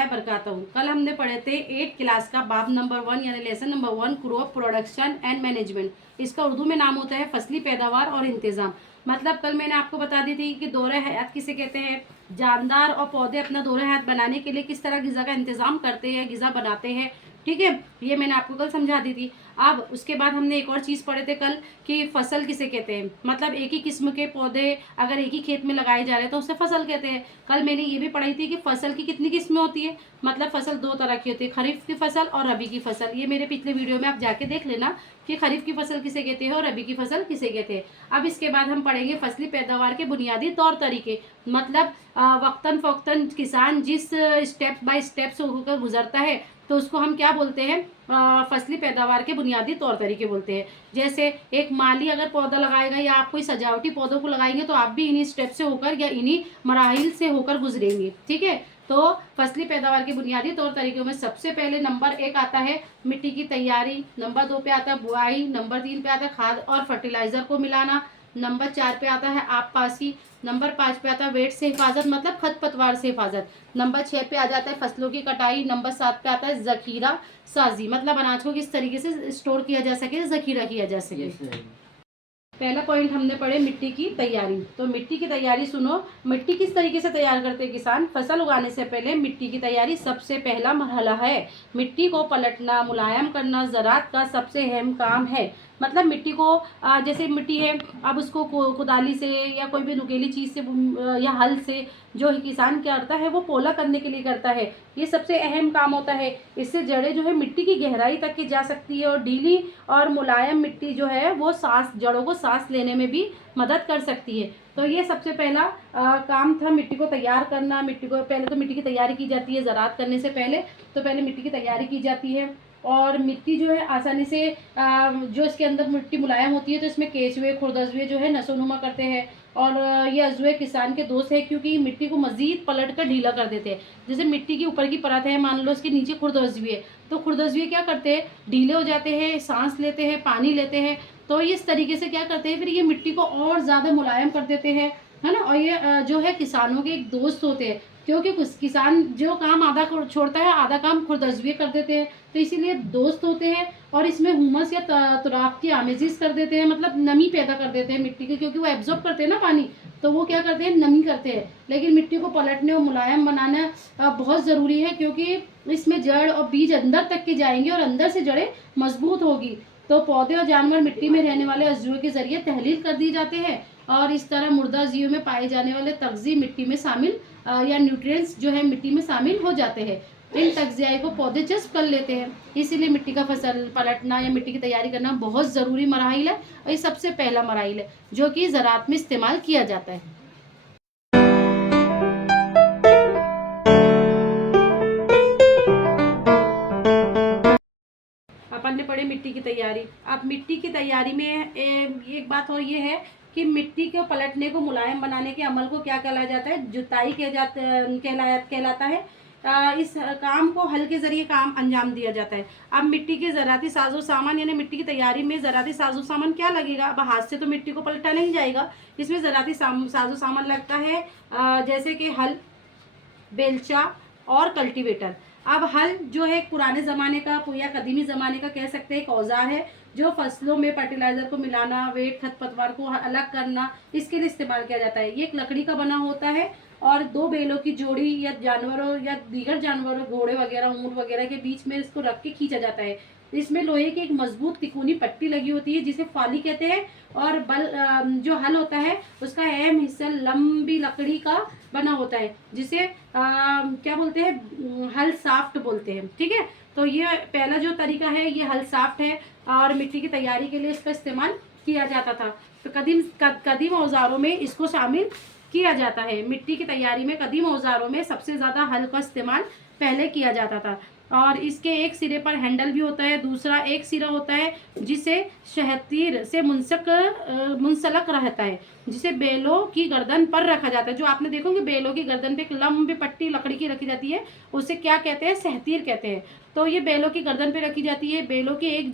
ताला बरकातहू। कल हमने पढ़े थे 8 क्लास का बाब नंबर 1 यानी lesson number 1 crop production and management. इसका उर्दू में नाम होता है फसली पैदावार और इंतजाम। मतलब कल मैंने आपको बता दी थी कि दौरे हयात किसे कहते हैं। जानदार और पौधे अपना दौरे हयात बनाने के लिए किस तरह ग़िज़ा का इंतजाम करते हैं, ग़िज़ा बनाते हैं। ठीक है, ये मैंने आपको कल समझा दी थी। अब उसके बाद हमने एक और चीज़ पढ़े थे कल कि फसल किसे कहते हैं। मतलब एक ही किस्म के पौधे अगर एक ही खेत में लगाए जा रहे हैं तो उसे फसल कहते हैं। कल मैंने ये भी पढ़ी थी कि फसल की कितनी किस्में होती है। मतलब फसल दो तरह की होती है, खरीफ की फसल और रबी की फसल। ये मेरे पिछले वीडियो में आप जाके देख लेना कि खरीफ की फसल किसे कहते हैं और रबी की फसल किसे कहते हैं। अब इसके बाद हम पढ़ेंगे फसली पैदावार के बुनियादी तौर तरीके। मतलब वक्तन फ़ौक्तन किसान जिस स्टेप बाय स्टेप से होकर गुजरता है तो उसको हम क्या बोलते हैं, फसली पैदावार के बुनियादी तौर तरीके बोलते हैं। जैसे एक माली अगर पौधा लगाएगा या आप कोई सजावटी पौधों को लगाएंगे तो आप भी इन्हीं स्टेप से होकर या इन्हीं मराहिल से होकर गुजरेंगे। ठीक है, तो फसली पैदावार के बुनियादी तौर तरीकों में सबसे पहले नंबर 1 आता है मिट्टी की तैयारी, नंबर 2 पे आता है बुआई, नंबर 3 पे आता है खाद और फर्टिलाइजर को मिलाना, नंबर 4 पे आता है आबपासी, नंबर 5 पे आता है वेट से हिफाजत मतलब खरपतवार से हिफाजत, नंबर 6 पे आ जाता है फसलों की कटाई, नंबर 7 पे आता है जखीरा साजी मतलब अनाज को किस तरीके से स्टोर किया जा सके, जखीरा किया जा सके। पहला पॉइंट हमने पढ़े मिट्टी की तैयारी। तो मिट्टी की तैयारी सुनो, मिट्टी किस तरीके से तैयार करते हैं किसान। फसल उगाने से पहले मिट्टी की तैयारी सबसे पहला मरहला है। मिट्टी को पलटना, मुलायम करना ज़राअत का सबसे अहम काम है। मतलब मिट्टी को जैसे मिट्टी है, अब उसको कुदाली से या कोई भी नुकीली चीज़ से या हल से जो किसान क्या करता है वो पोला करने के लिए करता है। ये सबसे अहम काम होता है। इससे जड़ें जो है मिट्टी की गहराई तक की जा सकती है और ढीली और मुलायम मिट्टी जो है वो जड़ों को सांस लेने में भी मदद कर सकती है। तो ये सबसे पहला काम था मिट्टी को तैयार करना। मिट्टी को पहले तो मिट्टी की तैयारी की जाती है ज़राअत करने से पहले। तो पहले मिट्टी की तैयारी की जाती है और मिट्टी जो है आसानी से जो इसके अंदर मिट्टी मुलायम होती है तो इसमें केचुए खुरदजुए जो है नशोनुमा करते हैं। और ये अजूए किसान के दोस्त है क्योंकि मिट्टी को मज़ीद पलट कर ढीला कर देते हैं। जैसे मिट्टी की ऊपर की परत है, मान लो इसके नीचे खुरदजुए है तो खुरदजुए क्या करते हैं, ढीले हो जाते हैं, सांस लेते हैं, पानी लेते हैं। तो इस तरीके से क्या करते हैं फिर ये मिट्टी को और ज़्यादा मुलायम कर देते हैं, है ना। और ये जो है किसानों के एक दोस्त होते हैं क्योंकि कुछ किसान जो काम आधा छोड़ता है आधा काम खुरदजुए कर देते हैं तो इसीलिए दोस्त होते हैं। और इसमें हुमस या तुराब की आमेजिश कर देते हैं मतलब नमी पैदा कर देते हैं मिट्टी की, क्योंकि वो एब्जॉर्ब करते हैं ना पानी तो वो क्या करते हैं नमी करते हैं। लेकिन मिट्टी को पलटने और मुलायम बनाना बहुत ज़रूरी है क्योंकि इसमें जड़ और बीज अंदर तक के जाएंगे और अंदर से जड़ें मजबूत होगी। तो पौधे और जानवर मिट्टी में रहने वाले अज़ुए के ज़रिए तहलील कर दी जाते हैं और इस तरह मुर्दा जीवों में पाए जाने वाले तग़ज़ी मिट्टी में शामिल या न्यूट्रिएंट्स जो है मिट्टी में शामिल हो जाते हैं। इन तग़ज़िया को पौधे जज़्ब कर लेते हैं। इसीलिए मिट्टी का फसल पलटना या मिट्टी की तैयारी करना बहुत ज़रूरी मराहिल है और ये सबसे पहला मराहिल है जो कि ज़राअत में इस्तेमाल किया जाता है। अपन ने पढ़ी मिट्टी की तैयारी। अब मिट्टी की तैयारी में एक बात और ये है कि मिट्टी को पलटने को मुलायम बनाने के अमल को क्या कहलाया जाता है, जुताई कहलाता है। इस काम को हल के ज़रिए काम अंजाम दिया जाता है। अब मिट्टी के ज़राअती साजो सामान यानी मिट्टी की तैयारी में ज़राअती साजो सामान क्या लगेगा। अब हाथ से तो मिट्टी को पलटा नहीं जाएगा, इसमें ज़राअती साजो सामान लगता है जैसे कि हल, बेलचा और कल्टीवेटर। अब हल जो है पुराने ज़माने का या कदीमी ज़माने का कह सकते हैं एक औजार है जो फसलों में फर्टिलाइज़र को मिलाना, वेट खरपतवार को अलग करना इसके लिए इस्तेमाल किया जाता है। ये एक लकड़ी का बना होता है और दो बैलों की जोड़ी या जानवरों या दीगर जानवरों घोड़े वगैरह ऊँट वगैरह के बीच में इसको रख के खींचा जाता है। इसमें लोहे की एक मजबूत तिकोनी पट्टी लगी होती है जिसे फाली कहते हैं और जो हल होता है उसका अहम हिस्सा लंबी लकड़ी का बना होता है जिसे क्या बोलते हैं, हल साफ्ट बोलते हैं। ठीक है, तो ये पहला जो तरीका है ये हल साफ्ट है और मिट्टी की तैयारी के लिए इसका इस्तेमाल किया जाता था। तो कदीम औजारों में इसको शामिल किया जाता है। मिट्टी की तैयारी में कदीम औजारों में सबसे ज़्यादा हल का इस्तेमाल पहले किया जाता था और इसके एक सिरे पर हैंडल भी होता है, दूसरा एक सिरा होता है जिसे शहतीर से मुंसलक रहता है जिसे बैलों की गर्दन पर रखा जाता है। जो आपने देखोगे बैलों की गर्दन पे एक लंबी पट्टी लकड़ी की रखी जाती है उसे क्या कहते हैं, सहतीर कहते हैं। तो ये बैलों की गर्दन पे रखी जाती है। बैलों की एक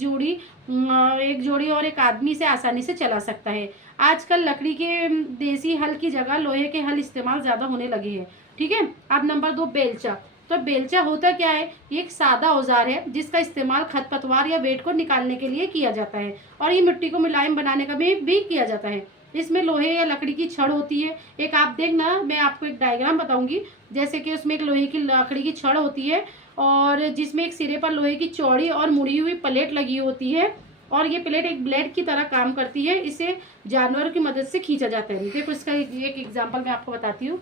जोड़ी और एक आदमी से आसानी से चला सकता है। आजकल लकड़ी के देसी हल की जगह लोहे के हल इस्तेमाल ज़्यादा होने लगे हैं। ठीक है, अब नंबर 2 बेलचा। तो बेलचा होता क्या है, ये एक सादा औजार है जिसका इस्तेमाल खरपतवार या वेट को निकालने के लिए किया जाता है और ये मिट्टी को मुलायम बनाने का भी किया जाता है। इसमें लोहे या लकड़ी की छड़ होती है। एक आप देखना, मैं आपको एक डायग्राम बताऊंगी। जैसे कि उसमें एक लोहे की लकड़ी की छड़ होती है और जिसमें एक सिरे पर लोहे की चौड़ी और मुड़ी हुई प्लेट लगी होती है और ये प्लेट एक ब्लेड की तरह काम करती है। इसे जानवरों की मदद से खींचा जाता है। देखो इसका एक एग्जाम्पल मैं आपको बताती हूँ।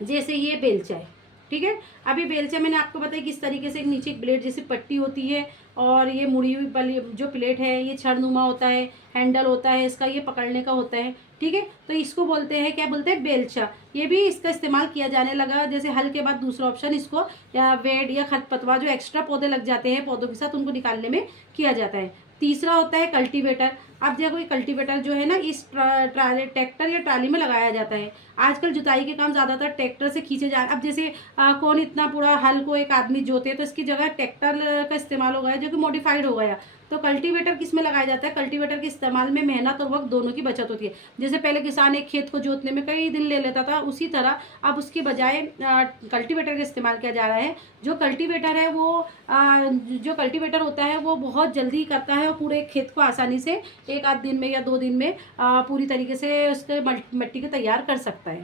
जैसे ये बेलचा है, ठीक है। अभी बेलचा मैंने आपको बताया किस तरीके से, एक नीचे एक ब्लेड जैसी पट्टी होती है और ये मुड़ी हुई जो प्लेट है ये छड़नुमा होता है, हैंडल होता है इसका, ये पकड़ने का होता है, ठीक है। तो इसको बोलते हैं, क्या बोलते हैं, बेलचा। ये भी इसका इस्तेमाल किया जाने लगा। जैसे हल के बाद दूसरा ऑप्शन इसको या वेड या खरपतवार जो एक्स्ट्रा पौधे लग जाते हैं पौधों के साथ, उनको निकालने में किया जाता है। तीसरा होता है कल्टीवेटर। अब देखो ये कल्टीवेटर जो है ना, इस ट्रैक्टर या ट्राली में लगाया जाता है। आजकल जुताई के काम ज़्यादातर ट्रैक्टर से खींचे जा, अब जैसे कौन इतना पूरा हल को एक आदमी जोते, तो इसकी जगह ट्रैक्टर का इस्तेमाल हो गया जो कि मॉडिफाइड हो गया। तो कल्टीवेटर किस में लगाया जाता है, कल्टीवेटर के इस्तेमाल में मेहनत और वक्त दोनों की बचत होती है। जैसे पहले किसान एक खेत को जोतने में कई दिन ले लेता था, उसी तरह अब उसके बजाय कल्टीवेटर का इस्तेमाल किया जा रहा है। जो कल्टीवेटर है वो जो कल्टीवेटर होता है वो बहुत जल्दी करता है और पूरे खेत को आसानी से एक आध दिन में या 2 दिन में पूरी तरीके से उसके मिट्टी को तैयार कर सकता है।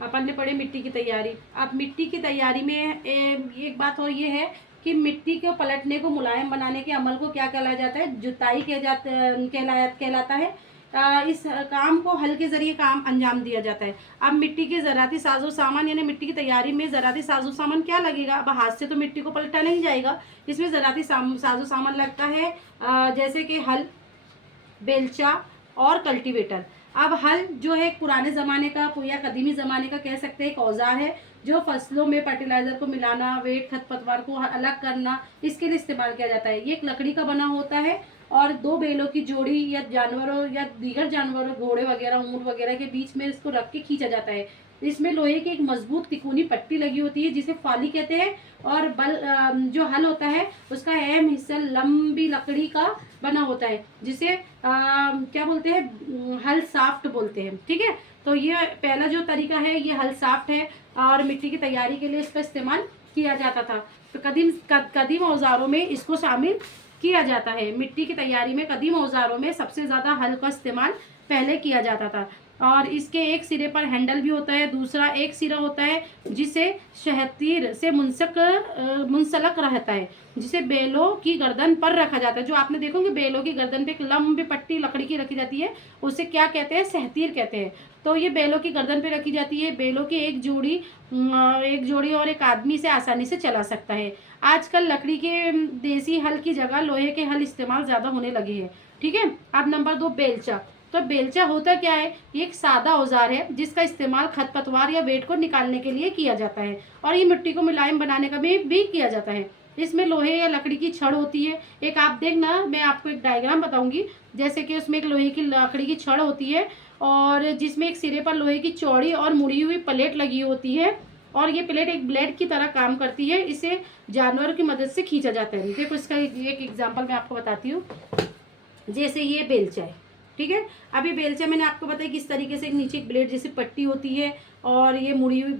अपन ने पढ़े मिट्टी की तैयारी। अब मिट्टी की तैयारी में एक बात और ये है कि मिट्टी को पलटने को मुलायम बनाने के अमल को क्या कहलाया जाता है, जुताई कहलाता है। इस काम को हल के जरिए काम अंजाम दिया जाता है। अब मिट्टी के ज़राती साजो सामान, यानी मिट्टी की तैयारी में ज़राती साजो सामान क्या लगेगा। अब हाथ से तो मिट्टी को पलटा नहीं जाएगा, इसमें ज़राती साजो सामान लगता है, जैसे कि हल, बेलचा और कल्टीवेटर। अब हल जो है पुराने ज़माने का या कदीमी ज़माने का कह सकते हैं एक औजार है जो फसलों में फर्टिलाइज़र को मिलाना, वेट खरपतवार को अलग करना, इसके लिए इस्तेमाल किया जाता है। ये एक लकड़ी का बना होता है और 2 बैलों की जोड़ी या जानवरों या दीगर जानवरों, घोड़े वगैरह, ऊँट वगैरह के बीच में इसको रख के खींचा जाता है। इसमें लोहे की एक मजबूत तिकोनी पट्टी लगी होती है जिसे फाली कहते हैं और जो हल होता है उसका अहम हिस्सा लंबी लकड़ी का बना होता है जिसे क्या बोलते हैं, हल साफ्ट बोलते हैं, ठीक है। तो ये पहला जो तरीका है ये हल साफ्ट है और मिट्टी की तैयारी के लिए इसका इस्तेमाल किया जाता था। तो कदीम औजारों में इसको शामिल किया जाता है। मिट्टी की तैयारी में कदीम औजारों में सबसे ज़्यादा हल का इस्तेमाल पहले किया जाता था और इसके एक सिरे पर हैंडल भी होता है, दूसरा एक सिरा होता है जिसे शहतीर से मुंसलक रहता है, जिसे बैलों की गर्दन पर रखा जाता है। जो आपने देखोगे बैलों की गर्दन पे एक लंबी पट्टी लकड़ी की रखी जाती है, उसे क्या कहते हैं, सहतीर कहते हैं। तो ये बैलों की गर्दन पे रखी जाती है। बैलों की एक जोड़ी और एक आदमी से आसानी से चला सकता है। आजकल लकड़ी के देसी हल की जगह लोहे के हल इस्तेमाल ज़्यादा होने लगे हैं, ठीक है। अब नंबर 2 बेलचा। तो बेलचा होता क्या है, ये एक सादा औजार है जिसका इस्तेमाल खरपतवार या वेट को निकालने के लिए किया जाता है और ये मिट्टी को मुलायम बनाने का भी किया जाता है। इसमें लोहे या लकड़ी की छड़ होती है। एक आप देखना, मैं आपको एक डायग्राम बताऊंगी। जैसे कि उसमें एक लोहे की लकड़ी की छड़ होती है और जिसमें एक सिरे पर लोहे की चौड़ी और मुड़ी हुई प्लेट लगी होती है और ये प्लेट एक ब्लेड की तरह काम करती है। इसे जानवरों की मदद से खींचा जाता है। देखो इसका एक एग्जाम्पल मैं आपको बताती हूँ। जैसे ये बेलचा है, ठीक है। अभी बेलचा मैंने आपको बताया किस तरीके से, एक नीचे एक ब्लेड जैसी पट्टी होती है और ये मुड़ी हुई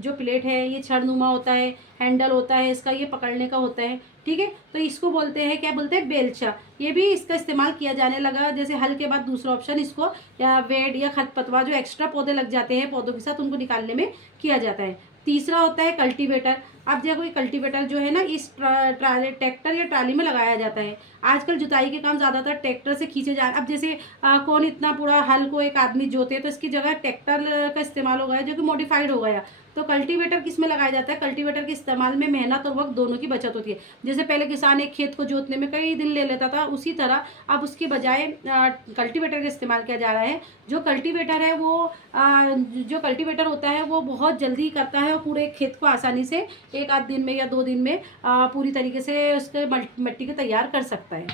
जो प्लेट है ये छड़नुमा होता है, हैंडल होता है इसका, ये पकड़ने का होता है, ठीक है। तो इसको बोलते हैं, क्या बोलते हैं, बेलचा। ये भी इसका इस्तेमाल किया जाने लगा। जैसे हल के बाद दूसरा ऑप्शन इसको या वेड या खरपतवार जो एक्स्ट्रा पौधे लग जाते हैं पौधों के साथ, उनको निकालने में किया जाता है। तीसरा होता है कल्टीवेटर। अब देखो ये कल्टीवेटर जो है ना, इस ट्रैक्टर या ट्राली में लगाया जाता है। आजकल जुताई के काम ज़्यादातर ट्रैक्टर से खींचे जा, अब जैसे कौन इतना पूरा हल को एक आदमी जोते, तो इसकी जगह ट्रैक्टर का इस्तेमाल हो गया जो कि मॉडिफाइड हो गया। तो कल्टीवेटर किस में लगाया जाता है, कल्टीवेटर के इस्तेमाल में मेहनत और वक्त दोनों की बचत होती है। जैसे पहले किसान एक खेत को जोतने में कई दिन ले लेता था, उसी तरह अब उसके बजाय कल्टीवेटर का इस्तेमाल किया जा रहा है। जो कल्टीवेटर होता है वो बहुत जल्दी करता है और पूरे खेत को आसानी से एक आध दिन में या 2 दिन में पूरी तरीके से उसके मिट्टी को तैयार कर सकता है।